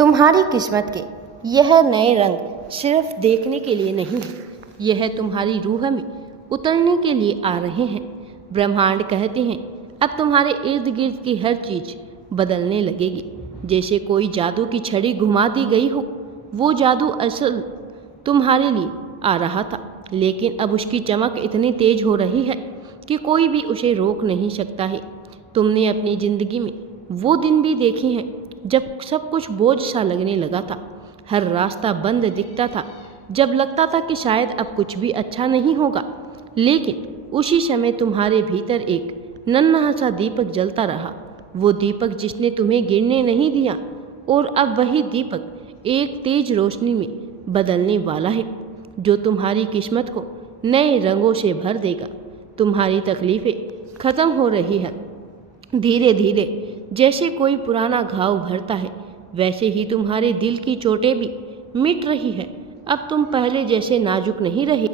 तुम्हारी किस्मत के यह नए रंग सिर्फ देखने के लिए नहीं, यह तुम्हारी रूह में उतरने के लिए आ रहे हैं। ब्रह्मांड कहते हैं अब तुम्हारे इर्द गिर्द की हर चीज बदलने लगेगी, जैसे कोई जादू की छड़ी घुमा दी गई हो। वो जादू असल तुम्हारे लिए आ रहा था, लेकिन अब उसकी चमक इतनी तेज हो रही है कि कोई भी उसे रोक नहीं सकता है। तुमने अपनी जिंदगी में वो दिन भी देखे हैं जब सब कुछ बोझ सा लगने लगा था, हर रास्ता बंद दिखता था, जब लगता था कि शायद अब कुछ भी अच्छा नहीं होगा। लेकिन उसी समय तुम्हारे भीतर एक नन्हा सा दीपक जलता रहा, वो दीपक जिसने तुम्हें गिरने नहीं दिया। और अब वही दीपक एक तेज रोशनी में बदलने वाला है, जो तुम्हारी किस्मत को नए रंगों से भर देगा। तुम्हारी तकलीफें खत्म हो रही है धीरे धीरे, जैसे कोई पुराना घाव भरता है, वैसे ही तुम्हारे दिल की चोटें भी मिट रही है। अब तुम पहले जैसे नाजुक नहीं रहे।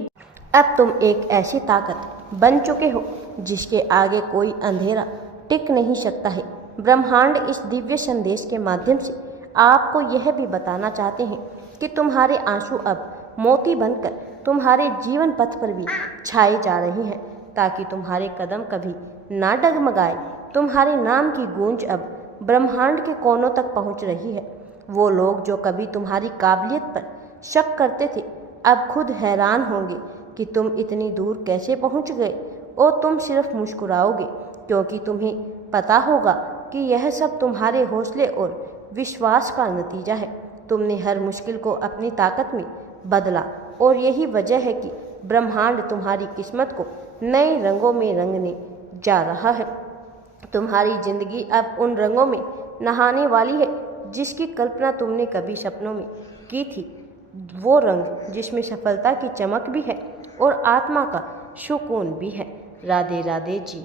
अब तुम एक ऐसी ताकत बन चुके हो जिसके आगे कोई अंधेरा टिक नहीं सकता है। ब्रह्मांड इस दिव्य संदेश के माध्यम से आपको यह भी बताना चाहते हैं कि तुम्हारे आंसू अब मोती बनकर तुम्हारे जीवन पथ पर भी छाए जा रहे हैं, ताकि तुम्हारे कदम कभी ना डगमगाए। तुम्हारे नाम की गूंज अब ब्रह्मांड के कोनों तक पहुंच रही है। वो लोग जो कभी तुम्हारी काबिलियत पर शक करते थे, अब खुद हैरान होंगे कि तुम इतनी दूर कैसे पहुंच गए। और तुम सिर्फ मुस्कुराओगे, क्योंकि तुम्हें पता होगा कि यह सब तुम्हारे हौसले और विश्वास का नतीजा है। तुमने हर मुश्किल को अपनी ताकत में बदला, और यही वजह है कि ब्रह्मांड तुम्हारी किस्मत को नए रंगों में रंगने जा रहा है। तुम्हारी जिंदगी अब उन रंगों में नहाने वाली है जिसकी कल्पना तुमने कभी सपनों में की थी। वो रंग जिसमें सफलता की चमक भी है और आत्मा का सुकून भी है। राधे राधे जी।